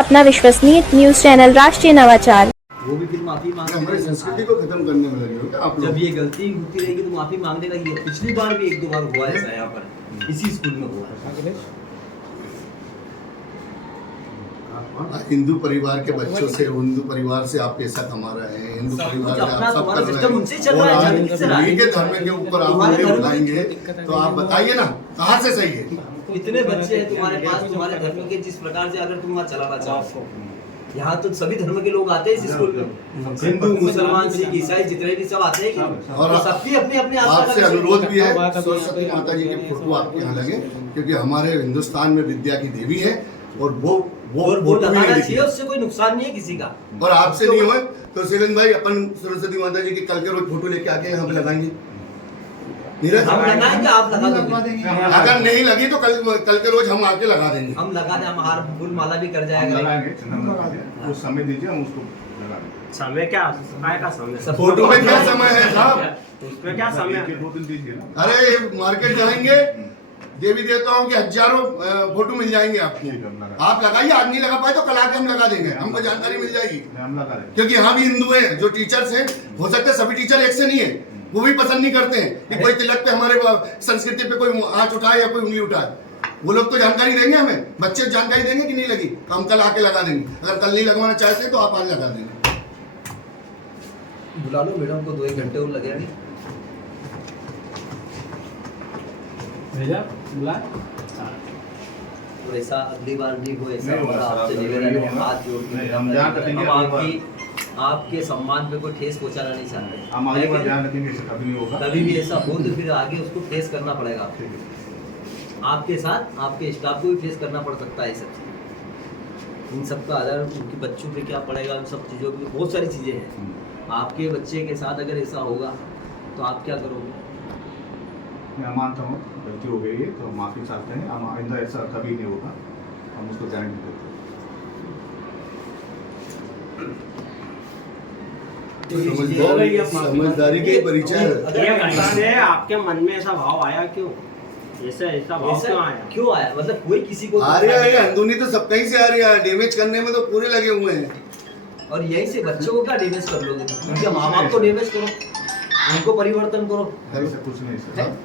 अपना विश्वसनीय news channel राष्ट्रीय नवाचार। वो भी फिर माफी मांग हमारी संस्कृति को खत्म करने में लगे हो क्या आप लोग? जब ये गलती होती रहेगी तो माफी मांगने लगी है। पिछली बार भी एक दो बार हुआ ऐसा यहाँ पर इसी स्कूल में हुआ है। हिंदू परिवार के बच्चों से, हिंदू परिवार से आप पैसा कमा रहे हैं, हिंदू परिवार से आप सब कर रहे हैं और आज उन्हीं के धर्म के ऊपर आप उंगली उठाएंगे तो आप बताइए ना कहाँ से सही है? इतने बच्चे हैं तुम्हारे पास, तुम्हारे धर्म के, जिस प्रकार से अगर तुम वहाँ चलाना चाहो। यहाँ तो सभी धर्म के लोग आते हैं इस स्कूल में, हिंदू मुसलमान सिख ईसाई जितने भी सब आते हैं और सबकी अपनी अपनी आपसे अनुरोध भी है सरस्वती माता जी के फोटो आपके यहाँ लगे, क्योंकि हमारे हिंदुस्तान में विद्या की देवी है और वो लगाना चाहिए, उससे कोई नुकसान नहीं है किसी का। और आपसे नहीं हुए तो शैलेंद्र भाई अपन सरस्वती माता जी की कल के रोज फोटो लेके आके यहाँ पे लगाएंगे। हम लगाएंगे, आप लगा देंगे। अगर नहीं लगी तो कल के रोज हम आके लगा देंगे। हम लगा दें, हम हार फूल माला भी कर जाएगा। कुछ समय दीजिए, हम उसको लगा देंगे। समय क्या आएगा? समय फोटो में क्या समय है साहब? उसमें क्या समय? 2 दिन दीजिए ना। अरे मार्केट जाएंगे, देवी देवताओं के हजारों फोटो मिल जाएंगे आपको। आप लगाइए, आज नहीं लगा पाए तो कल आके हम लगा देंगे, हमको जानकारी मिल जाएगी। हम लगा देंगे, क्योंकि यहाँ भी हिंदू हैं जो टीचर्स हैं, हो सकता है सभी टीचर एक से नहीं है, वो भी पसंद नहीं करते हैं कि कोई तिलक पे हमारे संस्कृति पे कोई आंच उठाए या कोई उंगली उठाए। वो लोग तो जानकारी देंगे हमें, बच्चे जानकारी देंगे कि नहीं लगी तो हम कल आके लगा देंगे। अगर कल नहीं लगवाना चाहते तो आप आज लगा देंगे। बुला लो मैडम को, 2-1 घंटे और लगेंगे। तो ऐसा अगली बार नहीं हो, ऐसा हमारा आपसे निवेदन है, हाथ जोड़ के हम ध्यान रखेंगे। हम आपके सम्मान पे कोई ठेस पहुंचाना नहीं चाहते। हम आगे पर ध्यान रखेंगे, ऐसा कभी नहीं होगा। कभी भी ऐसा हो तो फिर आगे उसको फेस करना पड़ेगा आपके साथ, आपके स्टाफ को भी फेस करना पड़ सकता है। सब चीज़ इन सब का आधार उनके बच्चों पे क्या पड़ेगा, उन सब चीज़ों की बहुत सारी चीज़ें हैं। आपके बच्चे के साथ अगर ऐसा होगा तो आप क्या करोगे? मैं मानता हूँ गलती हो गई है तो माफ़ी चाहते हैं, हम आइंदा ऐसा कभी नहीं होगा, हम उसको गारंटी देते हैं। समझदारी के परिचय से आपके मन में ऐसा भाव आया क्यों? ऐसा भाव क्यों आया? मतलब कोई किसी को आ रहा है, अंदरूनी तो सब कहीं से आ रही है, डैमेज करने में तो पूरे लगे हुए हैं। और यहीं से बच्चों को क्या डैमेज कर लोगे? उनके माँ बाप को डैमेज करो, उनको परिवर्तन करो। ऐसा कुछ नहीं सर।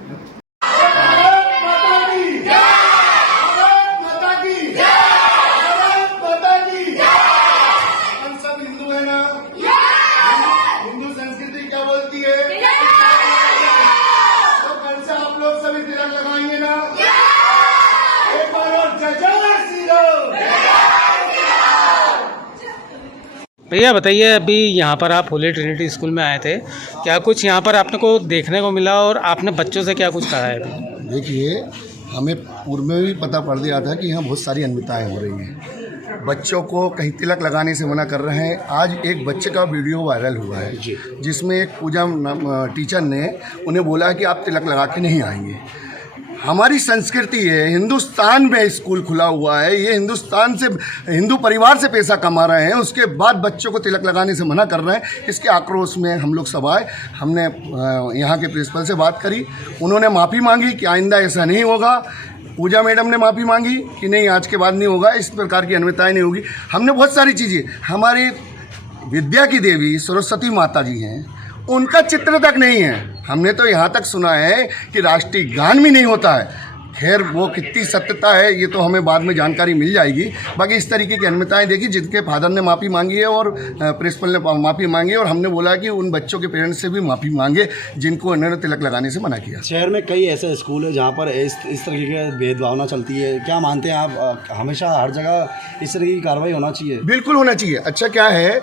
हिंदू संस्कृति क्या बोलती है? तो कल से आप लोग सभी तिलक लगाएंगे ना? एक बार और जय जय श्री राम। भैया बताइए, अभी यहाँ पर आप होली ट्रिनिटी स्कूल में आए थे, क्या कुछ यहाँ पर आपने को देखने को मिला और आपने बच्चों से क्या कुछ कहा है अभी? देखिए, हमें पूर्व में भी पता पड़ गया था कि यहाँ बहुत सारी अनियमितताएं हो रही हैं। बच्चों को कहीं तिलक लगाने से मना कर रहे हैं। आज एक बच्चे का वीडियो वायरल हुआ है जिसमें एक पूजा टीचर ने उन्हें बोला कि आप तिलक लगा के नहीं आएंगे। हमारी संस्कृति है, हिंदुस्तान में स्कूल खुला हुआ है, ये हिंदुस्तान से, हिंदू परिवार से पैसा कमा रहे हैं, उसके बाद बच्चों को तिलक लगाने से मना कर रहे हैं। इसके आक्रोश में हम लोग सब आए, हमने यहाँ के प्रिंसिपल से बात करी, उन्होंने माफ़ी मांगी कि आइंदा ऐसा नहीं होगा। पूजा मैडम ने माफ़ी मांगी कि नहीं, आज के बाद नहीं होगा, इस प्रकार की अनियमितताएं नहीं होगी। हमने बहुत सारी चीज़ें, हमारी विद्या की देवी सरस्वती माता जी हैं, उनका चित्र तक नहीं है। हमने तो यहाँ तक सुना है कि राष्ट्रीय गान भी नहीं होता है। खैर वो कितनी सत्यता है ये तो हमें बाद में जानकारी मिल जाएगी। बाकी इस तरीके की अनियमितताएं देखी, जिनके फादर ने माफ़ी मांगी है और प्रिंसिपल ने माफ़ी मांगी है, और हमने बोला कि उन बच्चों के पेरेंट्स से भी माफ़ी मांगे जिनको इन्होंने तिलक लगाने से मना किया। शहर में कई ऐसे स्कूल है जहाँ पर इस तरीके की भेदभावना चलती है, क्या मानते हैं आप? हमेशा हर जगह इस तरीके की कार्रवाई होना चाहिए? बिल्कुल होना चाहिए। अच्छा क्या है,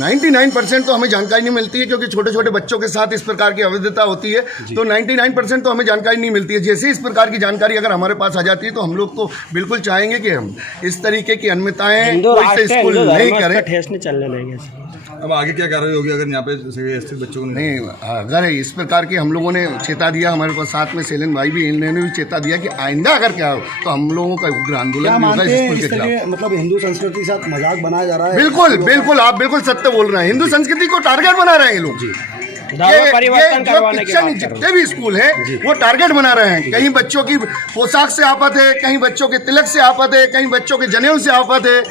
99% तो हमें जानकारी नहीं मिलती है, क्योंकि छोटे छोटे बच्चों के साथ इस प्रकार की अवैधता होती है, तो 99% तो हमें जानकारी नहीं मिलती है। जैसे इस प्रकार की जानकारी अगर हमारे पास आ जाती है तो हम लोग तो बिल्कुल चाहेंगे कि हम इस तरीके की अनियमितताएं कोई से स्कूल नहीं करें। ठेस नहीं चलने देंगे। अब आगे क्या कार्रवाई होगी अगर यहाँ पे स्थित बच्चों को नहीं, अगर इस प्रकार के हम लोगों ने चेता दिया, हमारे पास साथ में शैलेंद्र भाई भी, इन्होंने भी चेता दिया कि आइंदा अगर क्या हो तो हम लोगों का उग्र आंदोलन भी होगा स्कूल के खिलाफ। मतलब हिंदू संस्कृति के साथ मजाक बनाया जा रहा है। बिल्कुल बिल्कुल, आप बिल्कुल सत्य बोल रहे हैं। हिंदू संस्कृति को टारगेट बना रहे हैं ये लोग। जितने भी स्कूल हैं वो टारगेट बना रहे हैं। कहीं बच्चों की पोशाक से आफत है, कहीं बच्चों के तिलक से आफत है, कहीं बच्चों के जनेऊ से आफत है।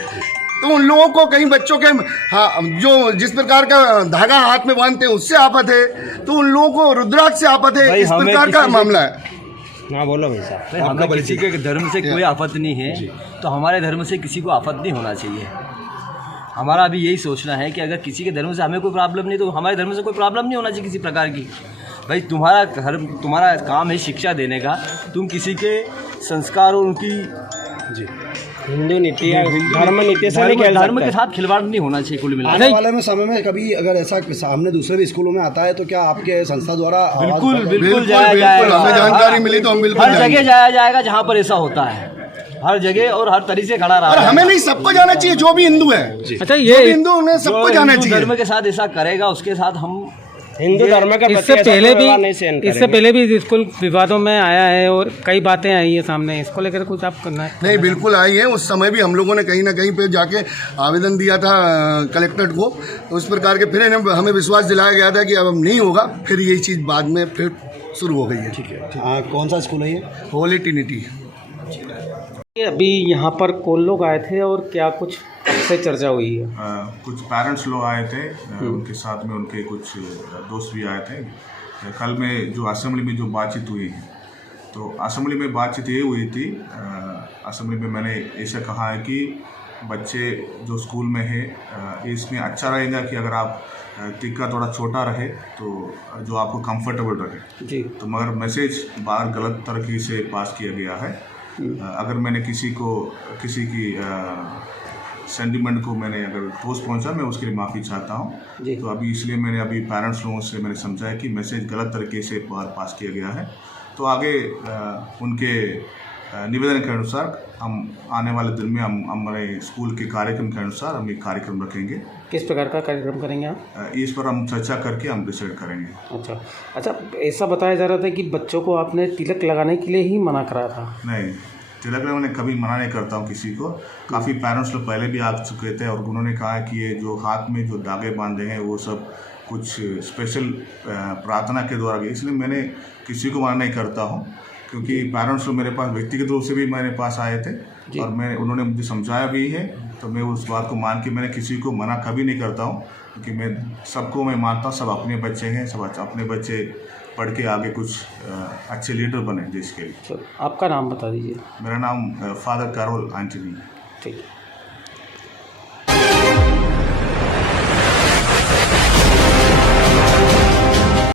तो उन लोगों को कहीं बच्चों के जो जिस प्रकार का धागा हाथ में बांधते हैं उससे आफत है, तो उन लोगों को रुद्राक्ष से आफत है। इस प्रकार का मामला है। हाँ बोलो भाई साहब। हमें किसी के धर्म से कोई आफत नहीं है, तो हमारे धर्म से किसी को आफत नहीं होना चाहिए। हमारा अभी यही सोचना है कि अगर किसी के धर्म से हमें कोई प्रॉब्लम नहीं, तो हमारे धर्म से कोई प्रॉब्लम नहीं होना चाहिए किसी प्रकार की। भाई तुम्हारा धर्म, तुम्हारा काम है शिक्षा देने का, तुम किसी के संस्कार और उनकी हिंदू नीति या धर्म नीति से धर्म के साथ खिलवाड़ नहीं होना चाहिए कुल मिलाकर। आने वाले में समय में कभी अगर ऐसा सामने दूसरे भी स्कूलों में आता है तो क्या आपके संस्था द्वारा बिल्कुल जाया जाएगा। हमें जानकारी मिली तो हम बिल्कुल हर जगह जाया जाएगा जहाँ पर ऐसा होता है, हर जगह और हर तरीके से खड़ा रहा। और हमें नहीं, सबको जाना चाहिए जो भी हिंदू है। अच्छा, ये हिंदू उन्हें सबको जाना चाहिए। धर्म के साथ ऐसा करेगा उसके साथ हम हिंदू धर्म का इससे पहले भी स्कूल विवादों में आया है और कई बातें आई है सामने, इसको लेकर कुछ आप करना है? नहीं, बिल्कुल आई है। उस समय भी हम लोगों ने कहीं ना कहीं पे जाके आवेदन दिया था कलेक्ट्रेट को, तो उस प्रकार के फिर हमें विश्वास दिलाया गया था कि अब नहीं होगा। फिर यही चीज़ बाद में फिर शुरू हो गई है। ठीक है, कौन सा स्कूल है ये? होली ट्रिनिटी। अभी यहाँ पर कौन लोग आए थे और क्या कुछ से चर्चा हुई है? कुछ पेरेंट्स लोग आए थे, उनके साथ में उनके कुछ दोस्त भी आए थे। कल में जो असेंबली में जो बातचीत हुई है, तो असेंबली में बातचीत ये हुई थी, असेंबली में मैंने ऐसा कहा है कि बच्चे जो स्कूल में है, इसमें अच्छा रहेगा कि अगर आप टिक्का थोड़ा छोटा रहे तो जो आपको कंफर्टेबल रहे जी। तो मगर मैसेज बाहर गलत तरीके से पास किया गया है। अगर मैंने किसी की सेंटिमेंट को मैंने अगर ठोस पहुंचा, मैं उसके लिए माफ़ी चाहता हूं। तो अभी इसलिए मैंने अभी पेरेंट्स लोगों से मैंने समझाया कि मैसेज गलत तरीके से बाहर पास किया गया है। तो आगे उनके निवेदन के अनुसार हम आने वाले दिन में हम हमारे स्कूल के कार्यक्रम के अनुसार हम एक कार्यक्रम रखेंगे। किस प्रकार का कार्यक्रम करेंगे आप? इस पर हम चर्चा करके हम डिसाइड करेंगे। अच्छा, ऐसा बताया जा रहा था कि बच्चों को आपने तिलक लगाने के लिए ही मना करा था। नहीं, तिलक लगाने कभी मना नहीं करता हूँ किसी को। काफ़ी पेरेंट्स लोग पहले भी आ चुके थे और उन्होंने कहा कि ये जो हाथ में जो धागे बांधे हैं वो सब कुछ स्पेशल प्रार्थना के द्वारा, इसलिए मैंने किसी को मना नहीं करता हूँ। क्योंकि पेरेंट्स लोग मेरे पास व्यक्तिगत रूप से भी मेरे पास आए थे और उन्होंने मुझे समझाया भी है, तो मैं उस बात को मान के मैंने किसी को मना कभी नहीं करता हूँ। क्योंकि मैं सबको मैं मानता हूँ, सब अपने बच्चे हैं, सब अपने बच्चे पढ़ के आगे कुछ अच्छे लीडर बने देश के लिए। आपका नाम बता दीजिए। मेरा नाम फादर कैरोल एंटनी। ठीक है।